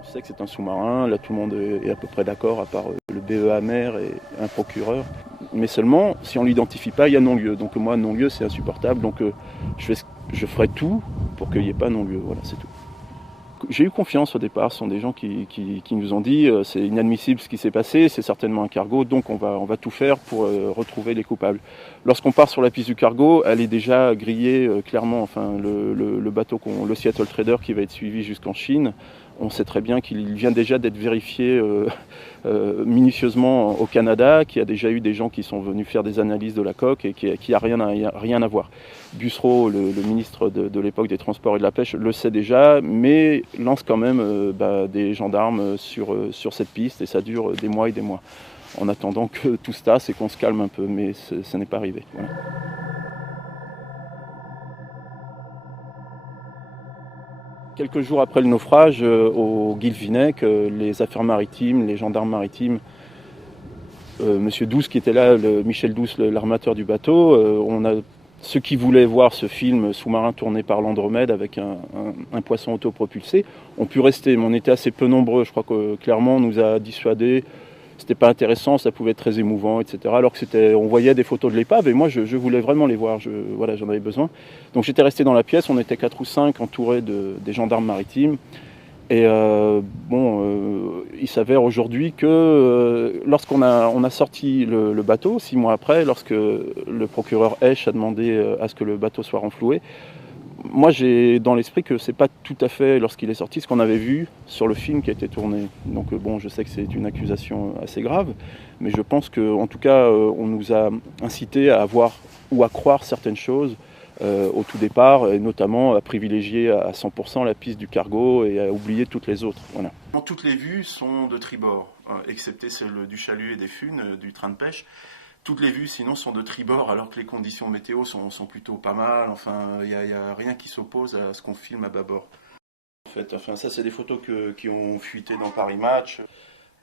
On sait que c'est un sous-marin, là tout le monde est à peu près d'accord, à part le BEA maire et un procureur. Mais seulement, si on ne l'identifie pas, il y a non-lieu. Donc moi, non-lieu, c'est insupportable. Donc je ferai tout pour qu'il n'y ait pas non-lieu. Voilà, c'est tout. J'ai eu confiance au départ, ce sont des gens qui nous ont dit c'est inadmissible ce qui s'est passé, c'est certainement un cargo, donc on va tout faire pour retrouver les coupables. Lorsqu'on part sur la piste du cargo, elle est déjà grillée clairement, enfin le bateau, le Seattle Trader qui va être suivi jusqu'en Chine, on sait très bien qu'il vient déjà d'être vérifié minutieusement au Canada, qu'il y a déjà eu des gens qui sont venus faire des analyses de la coque et qui a rien à voir. Bussereau, le ministre de l'époque des Transports et de la Pêche, le sait déjà, mais lance quand même des gendarmes sur cette piste et ça dure des mois et des mois. En attendant que tout se tasse et qu'on se calme un peu, mais ça n'est pas arrivé. Voilà. Quelques jours après le naufrage, au Guilvinec, les affaires maritimes, les gendarmes maritimes, Monsieur Douce qui était là, Michel Douce, l'armateur du bateau, on a ceux qui voulaient voir ce film sous-marin tourné par l'Andromède avec un poisson autopropulsé ont pu rester, mais on était assez peu nombreux. Je crois que Clermont nous a dissuadés. C'était pas intéressant, ça pouvait être très émouvant, etc. Alors que on voyait des photos de l'épave et moi je voulais vraiment les voir. Voilà, j'en avais besoin. Donc j'étais resté dans la pièce. On était 4 ou 5 entourés des gendarmes maritimes. Et il s'avère aujourd'hui que lorsqu'on a sorti le bateau, 6 mois après, lorsque le procureur Hesch a demandé à ce que le bateau soit renfloué, moi j'ai dans l'esprit que c'est pas tout à fait lorsqu'il est sorti ce qu'on avait vu sur le film qui a été tourné. Donc je sais que c'est une accusation assez grave, mais je pense qu'en tout cas on nous a incité à voir ou à croire certaines choses au tout départ, et notamment à privilégier à 100% la piste du cargo et à oublier toutes les autres. Voilà. Toutes les vues sont de tribord, excepté celle du chalut et des funes, du train de pêche. Toutes les vues sinon sont de tribord alors que les conditions météo sont plutôt pas mal. Enfin, il n'y a rien qui s'oppose à ce qu'on filme à bâbord. En fait, enfin, ça c'est des photos qui ont fuité dans Paris Match.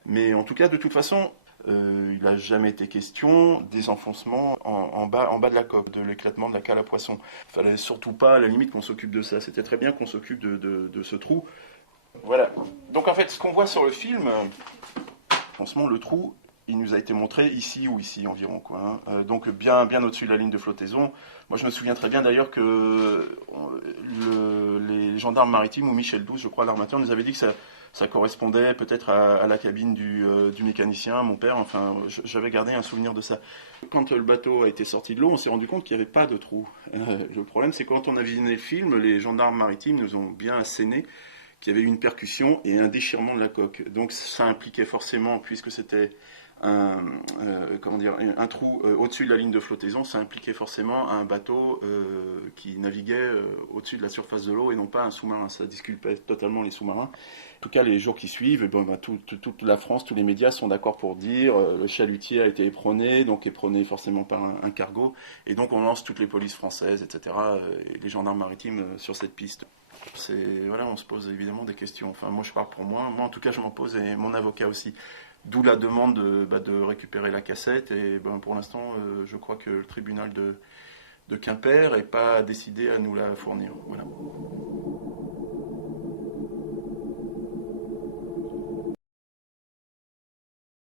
Mais en tout cas, de toute façon, il n'a jamais été question des enfoncements en bas de la coque, de l'éclatement de la cale à poisson. Il fallait surtout pas, à la limite, qu'on s'occupe de ça. C'était très bien qu'on s'occupe de ce trou. Voilà. Donc en fait, ce qu'on voit sur le film, franchement, le trou, il nous a été montré ici ou ici environ, quoi. Donc bien au-dessus de la ligne de flottaison. Moi, je me souviens très bien d'ailleurs que les gendarmes maritimes ou Michel Douce, je crois, l'armateur, nous avait dit que ça correspondait peut-être à la cabine du mécanicien, mon père. Enfin, j'avais gardé un souvenir de ça. Quand le bateau a été sorti de l'eau, on s'est rendu compte qu'il n'y avait pas de trou. Le problème, c'est quand on a visionné le film, les gendarmes maritimes nous ont bien asséné qu'il y avait eu une percussion et un déchirement de la coque. Donc ça impliquait forcément, puisque c'était un trou au-dessus de la ligne de flottaison, ça impliquait forcément un bateau qui naviguait au-dessus de la surface de l'eau et non pas un sous-marin. Ça disculpait totalement les sous-marins. En tout cas, les jours qui suivent, toute la France, tous les médias sont d'accord pour dire le chalutier a été éperonné, donc éperonné forcément par un cargo, et donc on lance toutes les polices françaises, etc., et les gendarmes maritimes sur cette piste. Voilà, on se pose évidemment des questions. Enfin, moi je parle pour moi en tout cas je m'en pose et mon avocat aussi. D'où la demande de récupérer la cassette et pour l'instant je crois que le tribunal de Quimper n'est pas décidé à nous la fournir. Voilà.